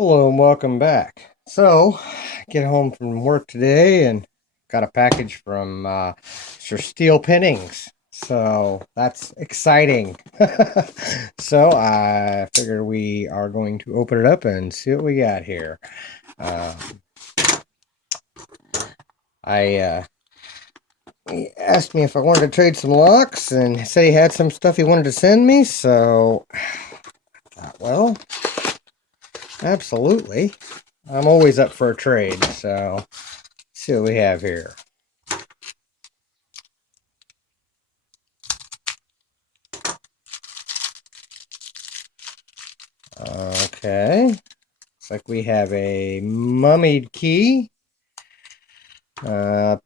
Hello and welcome back. Get home from work today and got a package from Steel Pinnings. So, that's exciting. I figured we are going to open it up and see what we got here. Um, I He asked me if I wanted to trade some locks and said he had some stuff he wanted to send me. So, I thought, well, absolutely. I'm always up for a trade. So, let's see what we have here. Okay. Looks like we have a mummied key,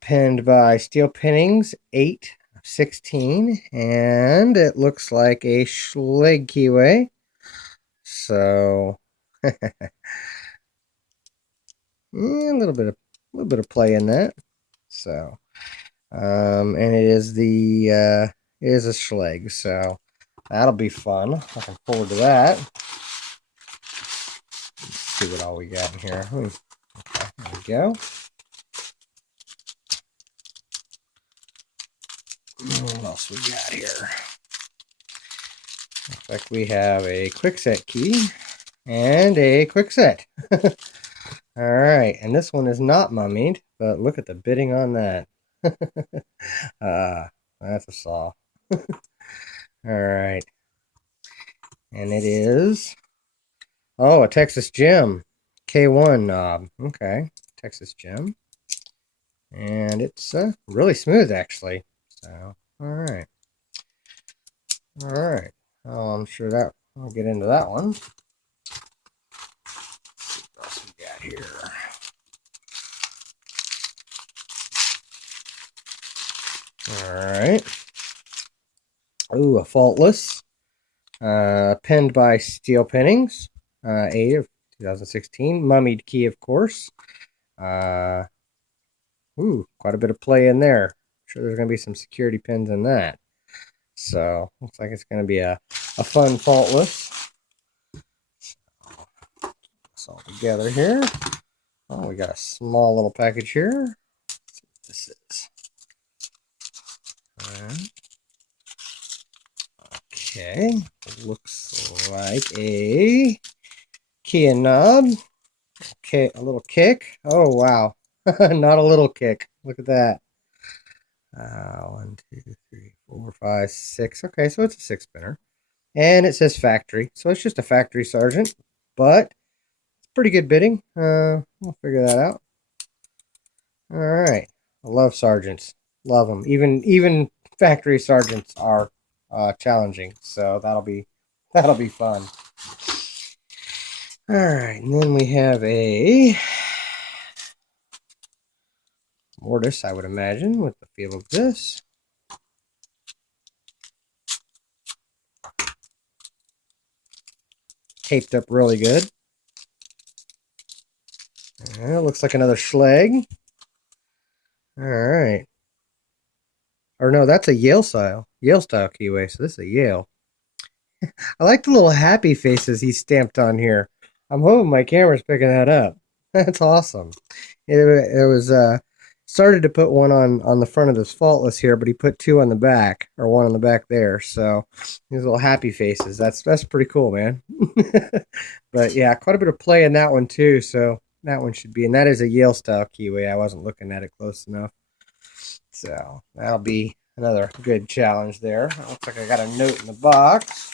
pinned by Steel Pinnings, 8 of 16. And it looks like a Schlage keyway. So, a little bit of play in that. So, and it is it is a Schlage. So, that'll be fun. Looking forward to that. Let's see what all we got in here. Okay, there we go. What else we got here? Looks like we have a quickset key and a quickset. All right, and this one is not mummied, but look at the bidding on that. That's a saw. All right, and it is a Texas Gem K1 knob. Okay, Texas Gem, and it's really smooth actually. So, all right. All right. Oh, I'm sure that I'll get into that one. Let's see what else we got here. All right. Ooh, a faultless. Pinned by Steel Pinnings. 8 of 2016. Mummied key, of course. Quite a bit of play in there. I'm sure there's going to be some security pins in that. So, looks like it's going to be a fun faultless. It's all together here. Oh, we got a small little package here. Let's see what this is. Okay, looks like a key and knob. Okay, a little kick. Oh, wow. Not a little kick. Look at that. 1, 2, 3, 4, 5, 6. Okay, so it's a 6-spinner. And it says factory. So it's just a factory sergeant. But it's pretty good bidding. We'll figure that out. All right. I love sergeants. Love them. Even factory sergeants are challenging. So that'll be fun. All right, and then we have a mortise, I would imagine, with the feel of this. Taped up really good. And it looks like another Schlage. All right. Or no, that's a Yale style keyway. So this is a Yale. I like the little happy faces he stamped on here. I'm hoping my camera's picking that up. That's awesome. It was started to put one on the front of this faultless here, but he put 2 on the back, or 1 on the back there. So these little happy faces. That's pretty cool, man. But yeah, quite a bit of play in that one too. So that one should be, and that is a Yale style keyway. I wasn't looking at it close enough. So that'll be another good challenge there. Looks like I got a note in the box.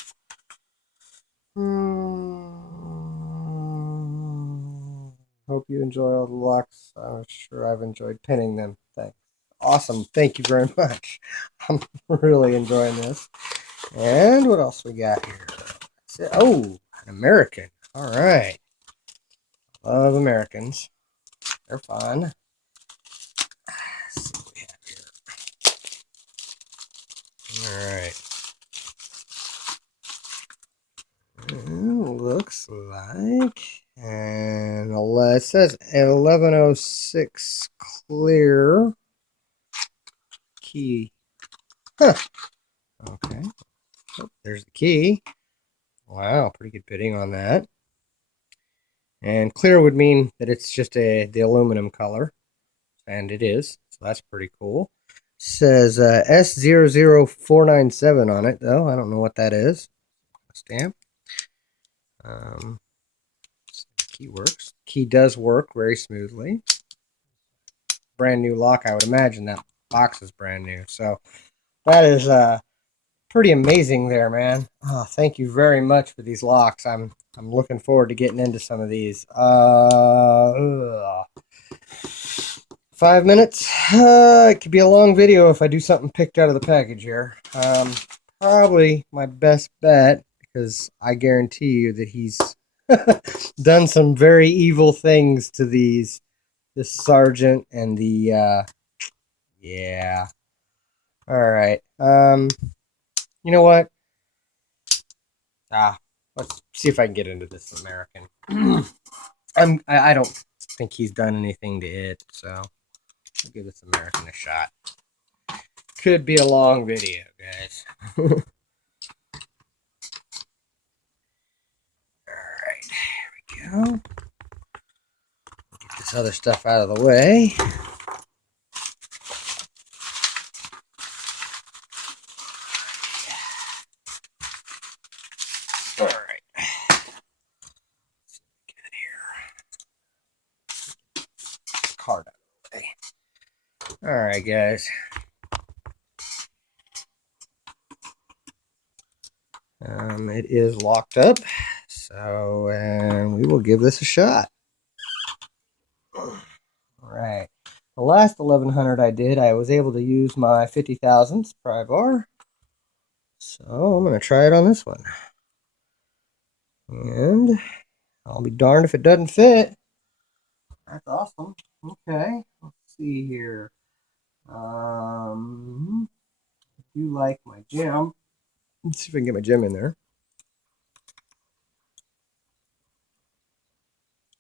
Hope you enjoy all the locks. I'm sure I've enjoyed pinning them. Thanks. Awesome. Thank you very much. I'm really enjoying this. And what else we got here? Oh, an American. All right. Love Americans. They're fun. Let's see what we have here. All right. Looks like, and it says 1106 clear key. Huh. Okay. Oh, there's the key. Wow, pretty good bidding on that. And clear would mean that it's just the aluminum color, and it is. So that's pretty cool. Says S00497 on it, though. I don't know what that is. Stamp. Key works. Key does work very smoothly. Brand new lock. I would imagine that box is brand new. So that is pretty amazing there, man. Oh, thank you very much for these locks. I'm looking forward to getting into some of these. 5 minutes. It could be a long video if I do something picked out of the package here. Probably my best bet, because I guarantee you that he's done some very evil things to this sergeant and the yeah. All right. You know what? Let's see if I can get into this American. I don't think he's done anything to it, so I'll give this American a shot. Could be a long video, guys. Alright, here we go. Get this other stuff out of the way. Alright. Let's get it here. Card out of the way. Alright, guys. It is locked up, so we will give this a shot. Alright, the last 1100 I did, I was able to use my 50 thousandths pry bar, so I'm going to try it on this one. And I'll be darned if it doesn't fit. That's awesome. Okay, let's see here. I do like my gem. Let's see if I can get my gem in there.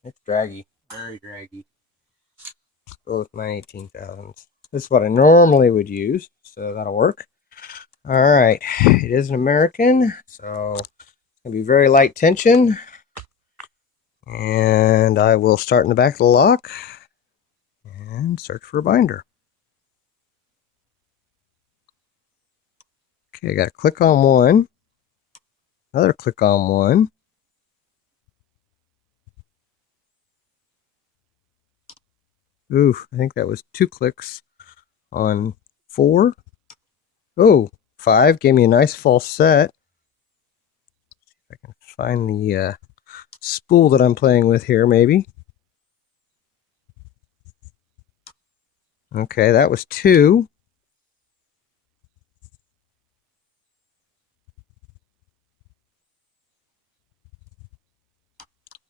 It's draggy, very draggy. Go with my 18 thousandths. This is what I normally would use, so that'll work. All right, it is an American, so it's gonna be very light tension. And I will start in the back of the lock and search for a binder. Okay, I got to click on one, another click on one. Oof, I think that was 2 clicks on 4. Oh, 5 gave me a nice false set. See if I can find the spool that I'm playing with here, maybe. Okay, that was 2.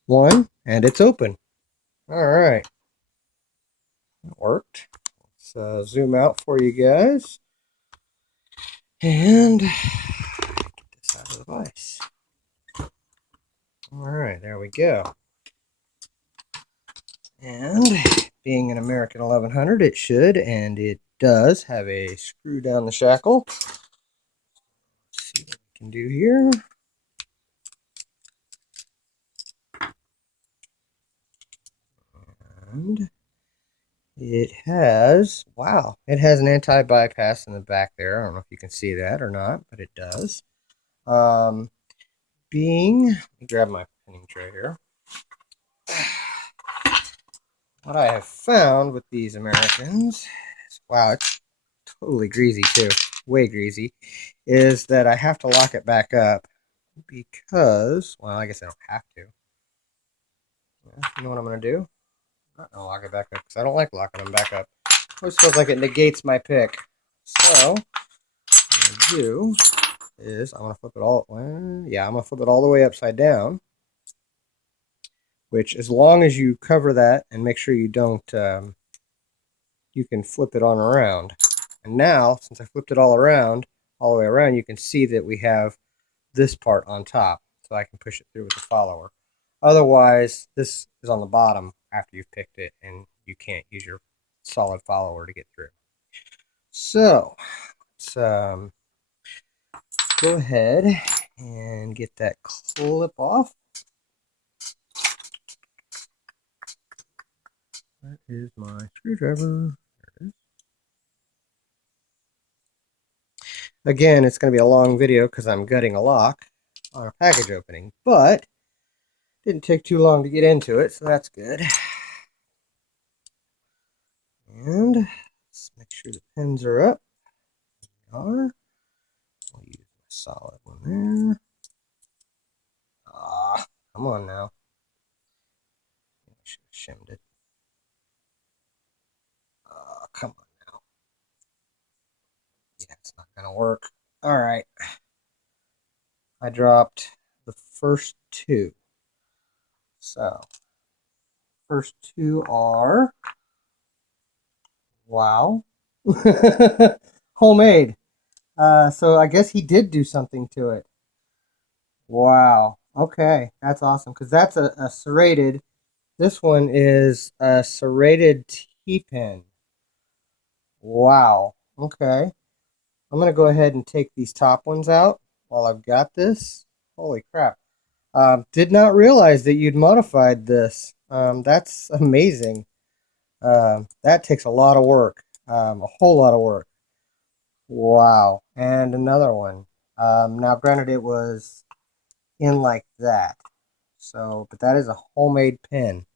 1, and it's open. All right, it worked. Let's zoom out for you guys and get this out of the vise. All right, there we go. And being an American 1100, it should, and it does, have a screw down the shackle. Let's see what we can do here. And it has, wow, it has an anti-bypass in the back there. I don't know if you can see that or not, but it does. Let me grab my pinning tray here. What I have found with these Americans is, wow, it's totally greasy too, way greasy, is that I have to lock it back up because, well, I guess I don't have to. You know what I'm going to do? I'm not going to lock it back up because I don't like locking them back up. It always feels like it negates my pick. So, what I'm going to do is I'm going to flip it all, yeah, I'm going to flip it all the way upside down, which as long as you cover that and make sure you don't, you can flip it on around. And now, since I flipped it all the way around, you can see that we have this part on top, so I can push it through with the follower. Otherwise, this is on the bottom after you've picked it, and you can't use your solid follower to get through. So, let's go ahead and get that clip off. That is my screwdriver. There it is. Again, it's going to be a long video because I'm gutting a lock on a package opening, but didn't take too long to get into it, so that's good. And let's make sure the pins are up. They are. I'll use a solid one there. Ah, come on now. I should have shimmed it. Ah, come on now. Yeah, it's not gonna work. All right. I dropped the first two. So, first two are, wow, homemade. So I guess he did do something to it. Wow. Okay, that's awesome because that's a serrated. This one is a serrated T-pin. Wow. Okay. I'm gonna go ahead and take these top ones out while I've got this. Holy crap. Did not realize that you'd modified this. That's amazing. That takes a lot of work. A whole lot of work. Wow. And another one. Now granted it was in like that. So, but that is a homemade pin.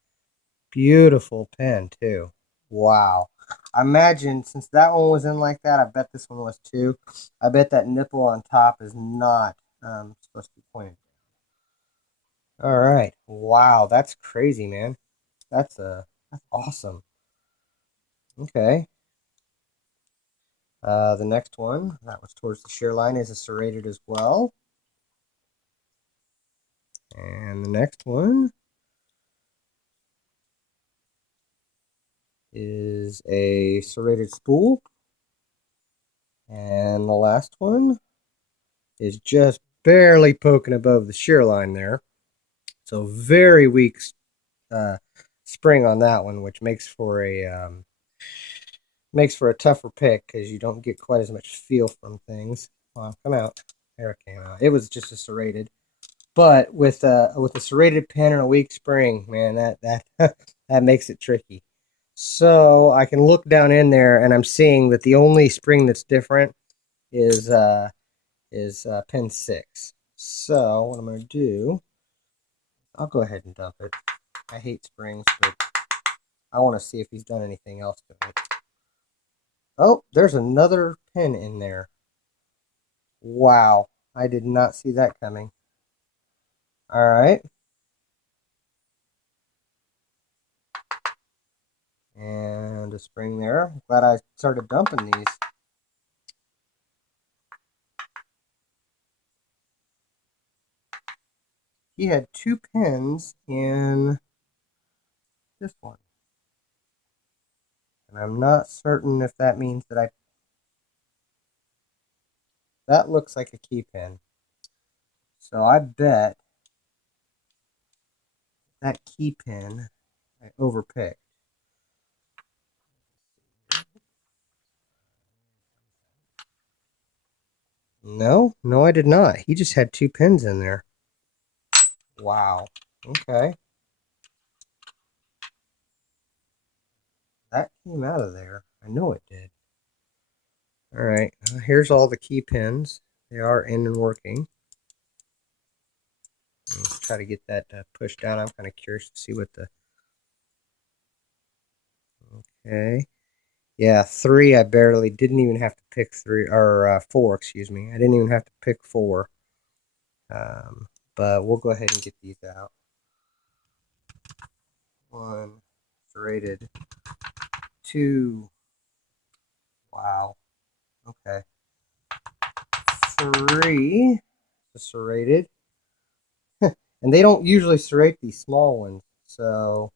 Beautiful pen too. Wow. I imagine since that one was in like that, I bet this one was too. I bet that nipple on top is not supposed to be pointed. All right. Wow, that's crazy, man. That's awesome. Okay. The next one that was towards the shear line is a serrated as well. And the next one is a serrated spool. And the last one is just barely poking above the shear line there. So very weak spring on that one, which makes for a tougher pick because you don't get quite as much feel from things. Come out. There it came out. It was just a serrated, but with a serrated pin and a weak spring, man, that that makes it tricky. So I can look down in there, and I'm seeing that the only spring that's different is pin 6. So what I'm going to do, I'll go ahead and dump it. I hate springs, but I want to see if he's done anything else to it. Oh, there's another pin in there. Wow, I did not see that coming. All right. And a spring there. Glad I started dumping these. He had 2 pins in this one. And I'm not certain if that means that that looks like a key pin. So I bet that key pin I overpicked. No, I did not. He just had 2 pins in there. Wow. Okay. That came out of there. I know it did. All right. Here's all the key pins. They are in and working. Let's try to get that pushed down. I'm kind of curious to see what the... Okay. Yeah, 3. I barely didn't even have to pick 3 or 4. Excuse me. I didn't even have to pick 4. But we'll go ahead and get these out. 1 serrated. 2. Wow. Okay. 3 serrated. And they don't usually serrate these small ones, so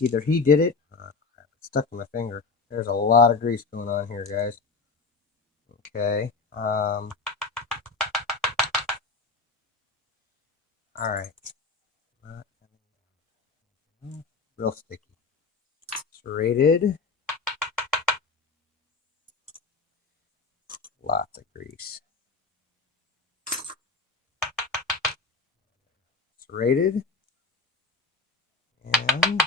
either he did it. Crap, it's stuck in my finger. There's a lot of grease going on here, guys. Okay. All right. Real sticky. Serrated. Lots of grease. Serrated. And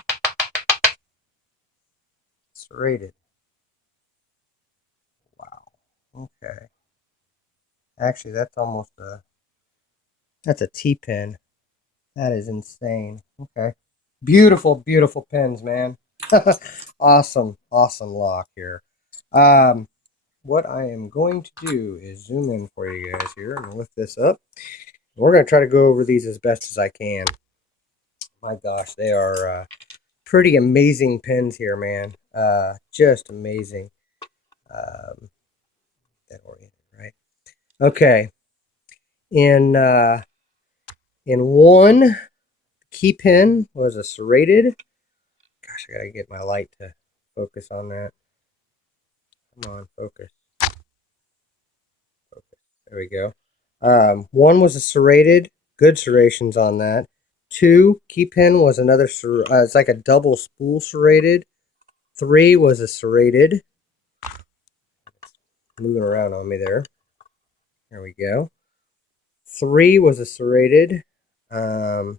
serrated. Wow. Okay. Actually, that's almost that's a T-pin. That is insane. Okay. Beautiful, beautiful pins, man. Awesome, awesome lock here. What I am going to do is zoom in for you guys here. I'm going to lift this up. We're going to try to go over these as best as I can. My gosh, they are pretty amazing pins here, man. Just amazing. That oriented, right? Okay. In one, key pin was a serrated. Gosh, I gotta get my light to focus on that. Come on, focus. Focus. There we go. One was a serrated. Good serrations on that. Two, key pin was another. It's like a double spool serrated. Three was a serrated. Moving around on me there. There we go. Three was a serrated. There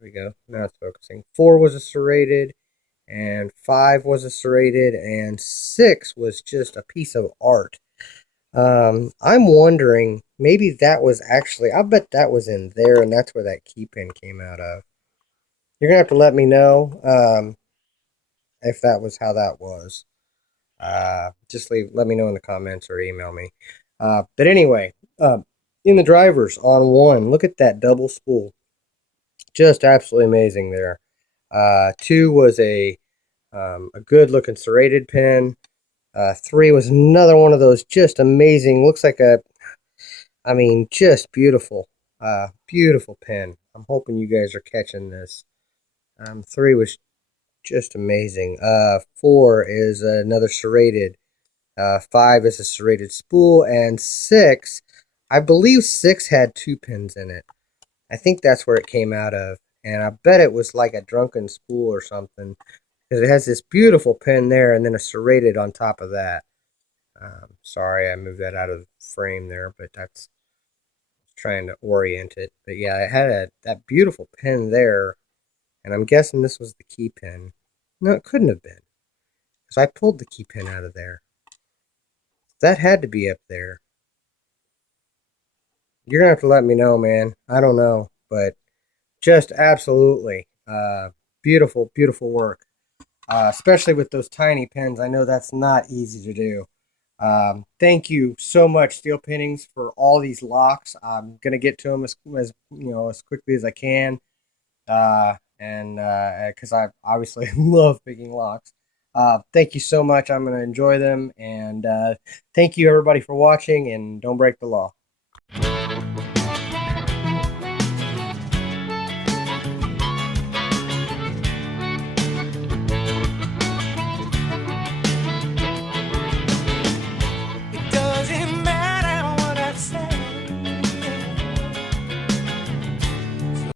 we go. Now it's focusing. Four was a serrated. And 5 was a serrated, and 6 was just a piece of art. I'm wondering, maybe that was actually, I bet that was in there, and that's where that key pin came out of. You're going to have to let me know if that was how that was. Just let me know in the comments or email me. But anyway, in the drivers on 1, look at that double spool. Just absolutely amazing there. 2 was a good looking serrated pin. 3 was another one of those just amazing. Looks like I mean, just beautiful. Beautiful pin. I'm hoping you guys are catching this. 3 was just amazing. 4 is another serrated. 5 is a serrated spool. And 6, I believe 6 had 2 pins in it. I think that's where it came out of. And I bet it was like a drunken spool or something. Because it has this beautiful pin there and then a serrated on top of that. Sorry, I moved that out of frame there, but that's trying to orient it. But yeah, it had that beautiful pin there. And I'm guessing this was the key pin. No, it couldn't have been. Because I pulled the key pin out of there. That had to be up there. You're going to have to let me know, man. I don't know. But just absolutely beautiful, beautiful work. Especially with those tiny pins. I know that's not easy to do. Thank you so much, Steel Pinnings, for all these locks. I'm going to get to them as quickly as I can. And because I obviously love picking locks. Thank you so much. I'm going to enjoy them. And thank you, everybody, for watching. And don't break the law.